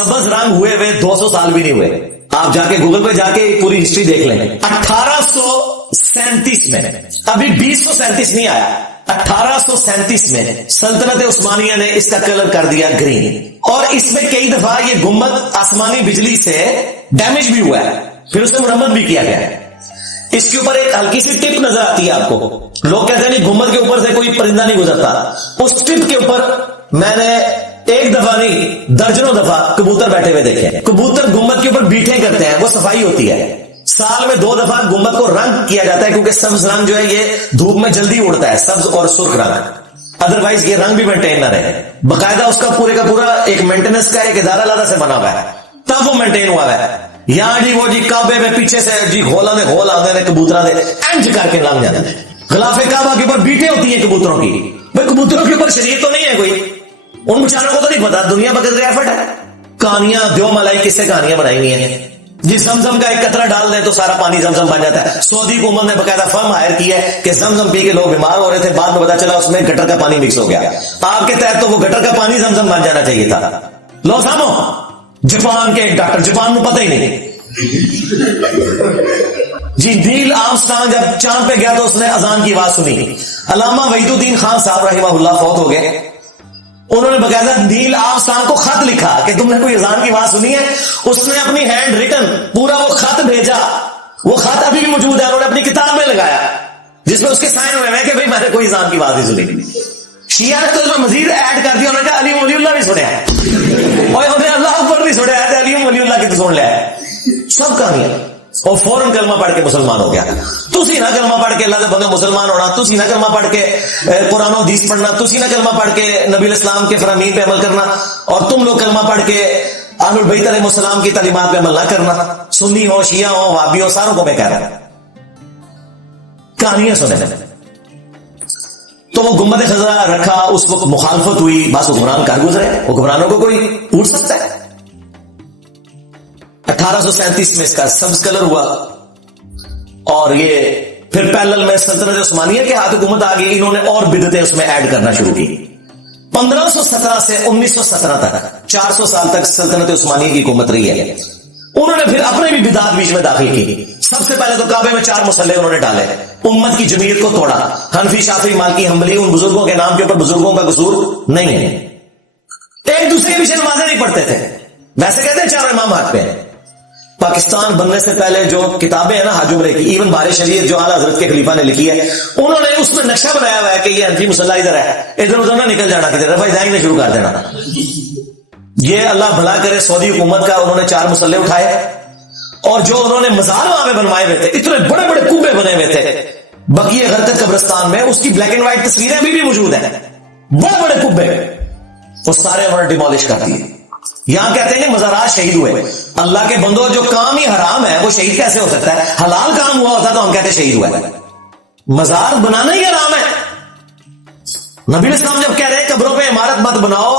सब्ज रंग हुए हुए 200 साल भी नहीं हुए। आप जाके गूगल पे जाके पूरी हिस्ट्री देख लें। 1837 में, अभी 2037 नहीं आया, 1837 में सल्तनत उस्मानिया ने इसका कलर कर दिया ग्रीन, और इसमें कई दफा ये गुम्बद आसमानी बिजली से डैमेज भी हुआ है, फिर उसे मुरम्मत भी किया गया है। इसके ऊपर एक हल्की सी टिप नजर आती है आपको। लोग कहते हैं नहीं, गुम्बद के ऊपर से कोई परिंदा नहीं गुजरता। उस टिप के ऊपर मैंने एक दफा नहीं दर्जनों दफा कबूतर बैठे हुए देखे हैं। कबूतर गुम्बद के ऊपर बीठे करते हैं, वो सफाई होती है। साल में 2 दफा गुम्बद को रंग किया जाता है, क्योंकि सब्ज रंग जो है ये धूप में जल्दी उड़ता है, सब्ज और सुर्ख रंग, अदरवाइज ये रंग भी मेंटेन ना रहे। बकायदा उसका पूरे का पूरा एक मेंटेनेंस का एक इदारा अलग से बना हुआ है, तब वो मेंटेन हुआ है। यहां जी वो जी काबे में पीछे से जी घोला ने घोल आते ने कबूतरा ने इंज करके लग जाते हैं। खिलाफे काबा के ऊपर बीटे होती है कबूतरों की। भाई कबूतरों के ऊपर शरीयत तो नहीं है कोई, उन बेचारों को तो नहीं पता, दुनिया बकदर एफर्ट है। कहानियां दो मलाई किससे कहानियां बनाई हुई हैं जी। जमजम का एक कतरा डाल दें तो सारा पानी जमजम बन जाता है। सऊदी हुकूमत ने बकायदा फर्म हायर की है कि जमजम पी के लोग बीमार हो रहे थे, बाद में पता चला उसमें गटर का पानी मिक्स हो गया। आपके तहत तो वो गटर का पानी जमजम बन जाना चाहिए था। लो सामो, जापान के एक डॉक्टर, जापान में पता ही नहीं जी। नील आर्मस्ट्रांग जब चांद पे गया तो उसने अजान की आवाज सुनी। अल्लामा वहीदुद्दीन खान साहब रहिमहुल्लाह फौत हो गए। उन्होंने बकायदा नील आर्मस्ट्रांग को खत लिखा कि तुमने कोई अजान की आवाज सुनी है। उसने अपनी हैंड रिटन पूरा वो खत भेजा। वो खत अभी भी मौजूद है, उन्होंने अपनी किताब में लगाया, जिसमें उसके साइन हुए हैं कि भाई मैंने कोई अजान की आवाज नहीं सुनी। शिया ने तो इसमें मजीद ऐड कर दिया, उन्होंने कहा अली वलीउल्लाह भी सुने हैं, और उन्हें अल्लाह अकबर भी सुने हैं, अली वलीउल्लाह की तो सुन लिया है। सब कहानियां। और फौरन कलमा पढ़ के मुसलमान हो गया। तुसी ना कलमा पढ़ के अल्लाह के बंदे मुसलमान होना, तुसी ना कलमा पढ़ के कुरान और हदीस पढ़ना, तुसी ना कलमा पढ़ के नबी इस्लाम के फरमीन पे अमल करना, और तुम लोग कलमा पढ़ के अहलुल बैत अलैहिस्सलाम की तालीमात पे अमल ना करना। सुन्नी हो, शिया हो, वहाबी हो, सारों को मैं कह रहा हूं, कहानियां सुने। तो वो गुम्बद खजरा रखा, उस वक्त मुखालफत हुई, बस हुक्मरान कर गुजरे। हुक्मरानों को कोई पूछ सकता है? 1837 में इसका सब्ज कलर हुआ, और ये फिर पैरेलल में सल्तनत उस्मानिया के हाथ हुकूमत आ गई। इन्होंने और बिदतें उसमें ऐड करना शुरू की। 1517 से 1917 तक 400 साल तक सल्तनत उस्मानिया की हुकूमत रही है। उन्होंने फिर अपने भी बिदात बीच में दाखिल की। सबसे पहले तो काबे में 4 मुसल्ले उन्होंने डाले, उम्मत की जमीयत को तोड़ा। हनफी, शाफी, मालिकी, हंबली, उन बुजुर्गों के नाम के ऊपर बुजुर्गों का कसूर नहीं है। एक दूसरे के पीछे नमाजें नहीं पढ़ते थे। वैसे कहते हैं 4 इमाम हाथ पे। पाकिस्तान बनने से पहले जो किताबें हैं ना हज उम्रे की, इवन बारे शरीयत जो आला हजरत के खलीफा ने लिखी है, उन्होंने उसमें नक्शा बनाया हुआ है कि ये हनफी मुसल्ला इधर है, इधर उधर ना निकल जाना, किधर रफा जाएंगे शुरू कर देना। ये अल्लाह भला करे सऊदी हुकूमत का, उन्होंने 4 मुसल्ले उठाए, और जो उन्होंने मजार वहां पे बनवाए हुए थे, इतने बड़े बड़े कुब्बे बने हुए थे बकीए गरकत कब्रिस्तान में, उसकी ब्लैक एंड व्हाइट तस्वीरें अभी भी मौजूद है। बड़े बड़े कुब्बे, वो सारे उन्होंने डिमोलिश कर दिए। यहां कहते हैं कि मज़ारात शहीद हुए। अल्लाह के बंदो, जो काम ही हराम है वो शहीद कैसे हो सकता है? हलाल काम हुआ होता तो हम कहते शहीद हुआ है। मजार बनाना ही हराम है। नबी इस्लाम जब कह रहे हैं कब्रों पे इमारत मत बनाओ,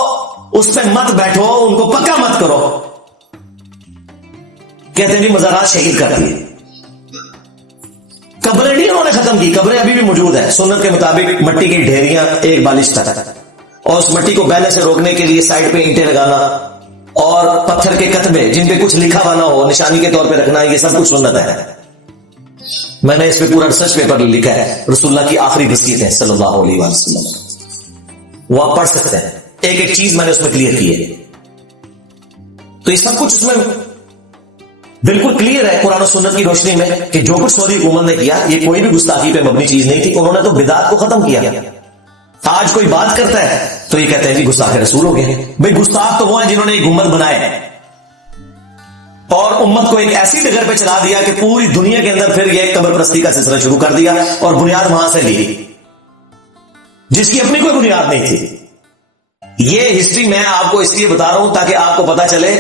उस पे मत बैठो, उनको पक्का मत करो, कहते हैं कि मज़ारात शहीद कर दिए। कब्रें नहीं उन्होंने खत्म की, कब्रें अभी भी मौजूद है। सुन्नत के मुताबिक मट्टी की ढेरियां 1 बालिश तक, और उस मट्टी को बहने से रोकने के लिए साइड पे ईंटें लगाना, और पत्थर के कतबे जिन पे कुछ लिखा हुआ ना हो, निशानी के तौर पे रखना, ये सब कुछ सुन्नत है। मैंने इस पे पूरा रिसर्च पेपर लिखा है, रसूलुल्लाह की आखिरी वसीयत है सल्लल्लाहु अलैहि वसल्लम, वो आप पढ़ सकते हैं। एक एक चीज मैंने उसमें क्लियर की है। तो ये सब कुछ उसमें बिल्कुल क्लियर है कुरान और सुन्नत की रोशनी में कि जो कुछ सऊदी हुकूमत ने किया, ये कोई भी गुस्ताखी पे मबनी चीज नहीं थी। उन्होंने तो बिदात को खत्म किया। आज कोई बात करता है तो ये कहते हैं जी गुस्ताख रसूल हो गए। भाई गुस्ताख तो वो हैं जिन्होंने एक गुम्बद बनाए और उम्मत को एक ऐसी डगर पे चला दिया कि पूरी दुनिया के अंदर फिर ये कब्र परस्ती का सिलसिला शुरू कर दिया, और बुनियाद वहां से ली जिसकी अपनी कोई बुनियाद नहीं थी। ये हिस्ट्री मैं आपको इसलिए बता रहा हूं ताकि आपको पता चले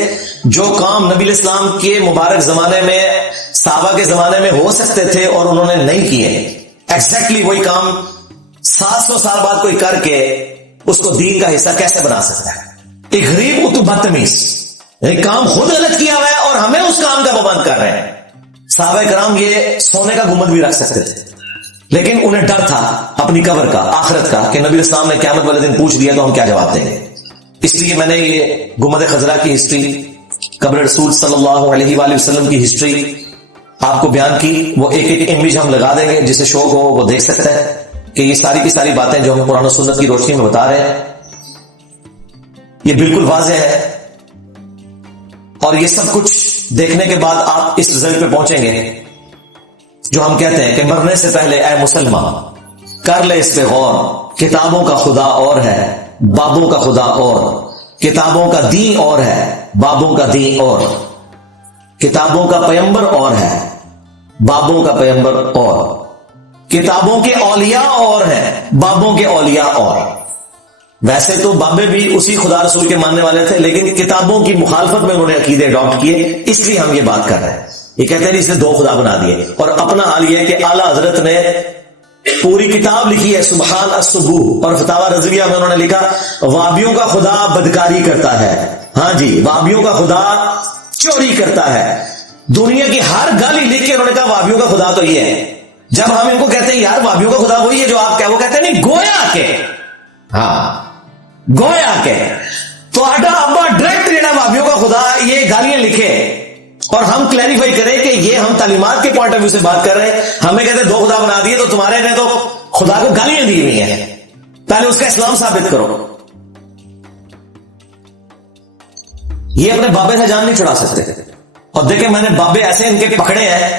जो काम नबी इस्लाम के मुबारक जमाने में, साहबा के जमाने में हो सकते थे और उन्होंने नहीं किए, एग्जैक्टली वही काम 700 साल बाद कोई करके उसको दीन का हिस्सा कैसे बना सकता है? एक गरीब बदतमीज काम खुद गलत किया हुआ है और हमें उस काम का पाबंद कर रहे हैं। साहबा कराम ये सोने का गुम्बद भी रख सकते थे, लेकिन उन्हें डर था अपनी कब्र का, आखिरत का, कि नबी इस्लाम ने क़यामत वाले दिन पूछ दिया तो हम क्या जवाब देंगे। اس لیے میں نے یہ گنبد خضرا کی ہسٹری، قبر رسول صلی اللہ علیہ وآلہ وسلم کی ہسٹری آپ کو بیان کی. وہ ایک ایک امیج ہم لگا دیں گے، جسے شوق ہو وہ دیکھ سکتا ہے کہ یہ ساری کی ساری باتیں جو ہم قرآن و سنت کی روشنی میں بتا رہے ہیں یہ بالکل واضح ہے. اور یہ سب کچھ دیکھنے کے بعد آپ اس رزلٹ پہ پہنچیں گے جو ہم کہتے ہیں کہ مرنے سے پہلے اے مسلمان کر لے اس پہ غور. کتابوں کا خدا اور ہے، بابوں کا خدا اور. کتابوں کا دین اور ہے، بابوں کا دین اور. کتابوں کا پیمبر اور ہے، بابوں کا پیمبر اور. کتابوں کے اولیاء اور ہیں، بابوں کے اولیاء اور. ویسے تو بابے بھی اسی خدا رسول کے ماننے والے تھے، لیکن کتابوں کی مخالفت میں انہوں نے عقیدے اڈاپٹ کیے، اس لیے ہم یہ بات کر رہے ہیں. یہ کہتے ہیں اس نے دو خدا بنا دیے. اور اپنا حال یہ ہے کہ اعلیٰ حضرت نے پوری کتاب لکھی ہے سبحان الصبوح، اور فتاوی رضویہ میں انہوں نے لکھا وابیوں کا خدا بدکاری کرتا ہے. ہاں جی، وابیوں کا خدا چوری کرتا ہے. دنیا کی ہر گالی لکھ کے انہوں نے کہا وابیوں کا خدا تو یہ ہے. جب ہم ان کو کہتے ہیں یار وابیوں کا خدا وہی ہے جو آپ وہ کہتے ہیں نہیں گویا کے. ہاں گویا کے تو ابا ڈائریکٹ لینا وابیوں کا خدا یہ گالیاں لکھے، اور ہم کلیریفائی کریں کہ یہ ہم تعلیمات کے پوائنٹ آف ویو سے بات کر رہے ہیں. ہمیں کہتے ہیں دو خدا بنا دیے، تو تمہارے نے تو خدا کو گالیاں دی ہوئی ہیں. پہلے اس کا اسلام ثابت کرو. یہ اپنے بابے سے جان نہیں چھڑا سکتے. اور دیکھیں میں نے بابے ایسے ان کے پکڑے ہیں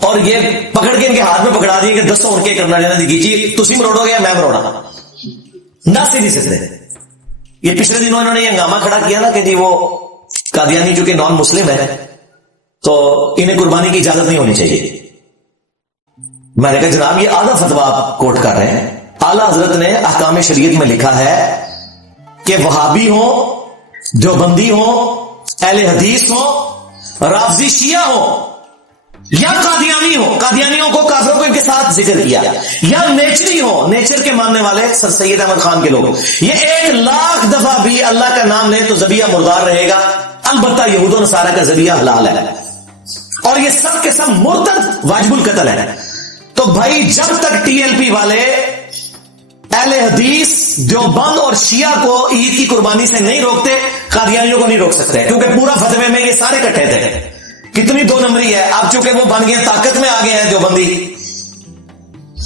اور یہ پکڑ کے ان کے ہاتھ میں پکڑا دیے کہ دسو ان کے کرنا لینا دی کیجیے، تسی مروڑو گے یا میں مروڑا. نہ نہیں سکتے. یہ پچھلے دنوں انہوں نے یہ ہنگامہ کھڑا کیا نا کہ جی وہ قادیانی چونکہ نان مسلم ہے تو انہیں قربانی کی اجازت نہیں ہونی چاہیے. میں نے کہا جناب یہ آدھا فتویٰ آپ کوٹ کر رہے ہیں. اعلیٰ حضرت نے احکام شریعت میں لکھا ہے کہ وہابی ہوں، دیوبندی ہوں، اہل حدیث ہوں، رافضی شیعہ ہوں یا قادیانی ہوں، قادیانیوں کو کافروں کو ان کے ساتھ ذکر کیا، یا نیچری ہوں، نیچر کے ماننے والے سر سید احمد خان کے لوگ، یہ 1,00,000 دفعہ بھی اللہ کا نام لے تو ذبیحہ مردار رہے گا. البتہ یہود و نصارہ کا ذبیحہ حلال ہے، اور یہ سب کے سب مرتد واجب القتل ہے. تو بھائی جب تک ٹی ایل پی والے اہل حدیث دیوبند اور شیعہ کو عید کی قربانی سے نہیں روکتے، قادیانیوں کو نہیں روک سکتے، کیونکہ پورا فتوے میں یہ سارے کٹھے تھے. کتنی دو نمبری ہے. اب چونکہ وہ بن گئے طاقت میں آگے ہیں دیوبندی،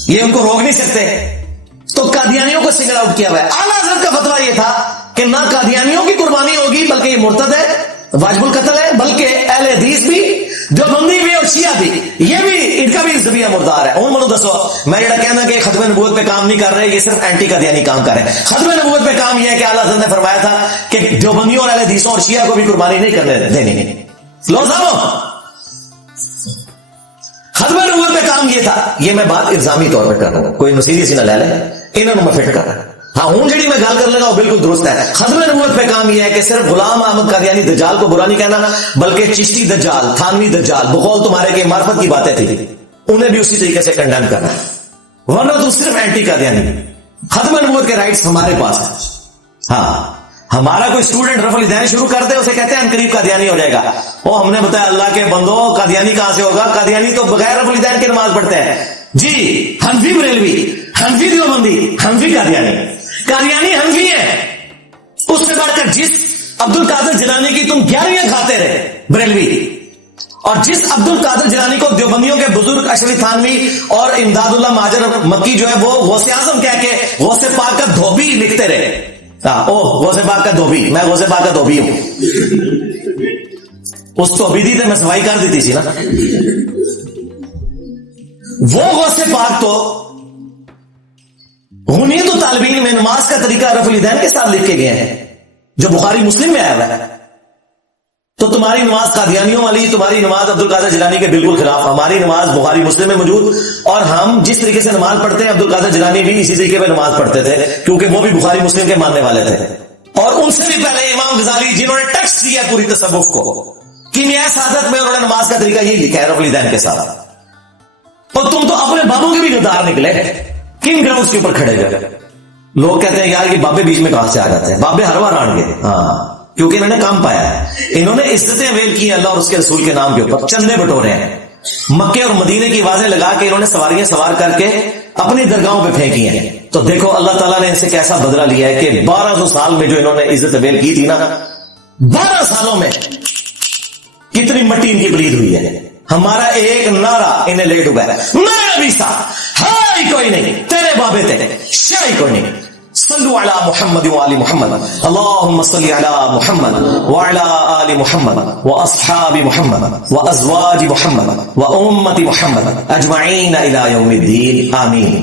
یہ ان کو روک نہیں سکتے، تو قادیانیوں کو سنگل آؤٹ کیا ہوا ہے. اعلیٰ حضرت کا فتویٰ یہ تھا کہ نہ قادیانیوں کی قربانی ہوگی بلکہ یہ مرتد ہے، واجب القتل ہے، بلکہ اہل حدیث بھی، دیوبندی بھی اور شیعہ بھی، یہ بھی ان کا بھی ذبیحہ مردار ہے. منو دسو میں جڑا کہنا کہ ختم نبوت پہ کام نہیں کر رہے، یہ صرف اینٹی قادیانی کام کر رہے ہیں. ختم نبوت پہ کام یہ ہے کہ اعلیٰ حضرت نے فرمایا تھا کہ دیوبندیوں اور اہل حدیثوں اور شیعہ کو بھی قربانی نہیں کرنے دینی. لو صاحب ختم نبوت پہ کام یہ تھا. یہ میں بات الزامی طور پہ کر رہا ہوں، کوئی مسیری سی نہ لے لے، انہوں نے میں فٹ کر رہا ہوں. ہاں ہوں جڑی میں گال کر لگا وہ بالکل درست ہے. ختم نبوت پہ کام یہ ہے کہ صرف غلام احمد قادیانی دجال کو برا نہیں کہنا، بلکہ چشتی دجال، تھانوی دجال، بقول تمہارے کے معرفت کی باتیں تھی، انہیں بھی اسی طریقے سے کنڈیم کرنا، ورنہ تو صرف اینٹی قادیانی. ختم نبوت کے رائٹس ہمارے پاس ہیں. ہاں ہمارا کوئی اسٹوڈنٹ رفع الدین شروع کر دے، اسے کہتے ہیں ان قریب قادیانی ہو جائے گا. وہ ہم نے بتایا اللہ کے بندو قادیانی کہاں سے ہوگا؟ قادیانی تو بغیر رفع الدین کے نماز پڑھتے ہیں جی. حنفی بریلوی، حنفی دیوبندی، حنفی قادیانی. قادیانی حنفی ہے، اس سے بڑھ کر جس عبد القادر جیلانی کی تم 11ویں کھاتے رہے بریلوی، اور جس عبد القادر جیلانی کو دیوبندیوں کے بزرگ اشرف تھانوی اور امداد اللہ مہاجر مکی جو ہے وہ غوث اعظم کہہ کے غوث پاک کا دھوبی لکھتے رہے. غوث پاک کا دھوبی، میں غوث پاک کا دھوبی ہوں. اس دھوبی دی تو میں صفائی کر دیتی سی نا. وہ غوث پاک تو غنیت الطالبین میں نماز کا طریقہ رفع الدین کے ساتھ لکھ کے گئے ہیں جو بخاری مسلم میں آیا ہوا ہے. تو تمہاری نماز قادیانیوں والی، تمہاری نماز عبد القادر جیلانی کے بالکل خلاف. ہماری نماز بخاری مسلم میں موجود، اور ہم جس طریقے سے نماز پڑھتے ہیں عبد القادر جیلانی بھی اسی طریقے پہ نماز پڑھتے تھے، کیونکہ وہ بھی بخاری مسلم کے ماننے والے تھے. اور ان سے بھی پہلے امام غزالی جنہوں نے ٹیکسٹ دیا پوری تصوف کو، کیمیائے سعادت میں انہوں نے نماز کا طریقہ یہی لکھا ہے رفع الدین کے ساتھ. اور تم تو اپنے بابوں کے بھی غدار نکلے. کن گراؤنڈز کے اوپر کھڑے ہوئے لوگ کہتے ہیں یار یہ بابے بیچ میں کہاں سے آ جاتے ہیں؟ بابے ہر بار آن گے، ہاں کیونکہ انہوں نے کام پایا ہے. انہوں نے عزتیں ویل کی ہیں اللہ اور اس کے رسول کے نام کے اوپر، چندے بٹورے ہیں. مکے اور مدینے کی آوازیں لگا کے انہوں نے سواریاں سوار کر کے اپنی درگاہوں پہ پھینکی ہیں. تو دیکھو اللہ تعالیٰ نے ان سے کیسا بدلہ لیا ہے کہ 1200 سال میں جو انہوں نے عزت افیل کی تھی نا، 12 سالوں میں کتنی مٹی ان کی پلید ہوئی ہے. ہمارا ایک نعرہ انہیں لیٹ ہوا ہے، میرا بھی سا ہائی کوئی نہیں، تیرے بابے تیرے شاہی کوئی نہیں. صلو علی محمد وآل محمد، اللہم صلی علی محمد وعلی آل محمد واصحاب محمد وازواج محمد وامت محمد اجمعین الی یوم الدین، آمین.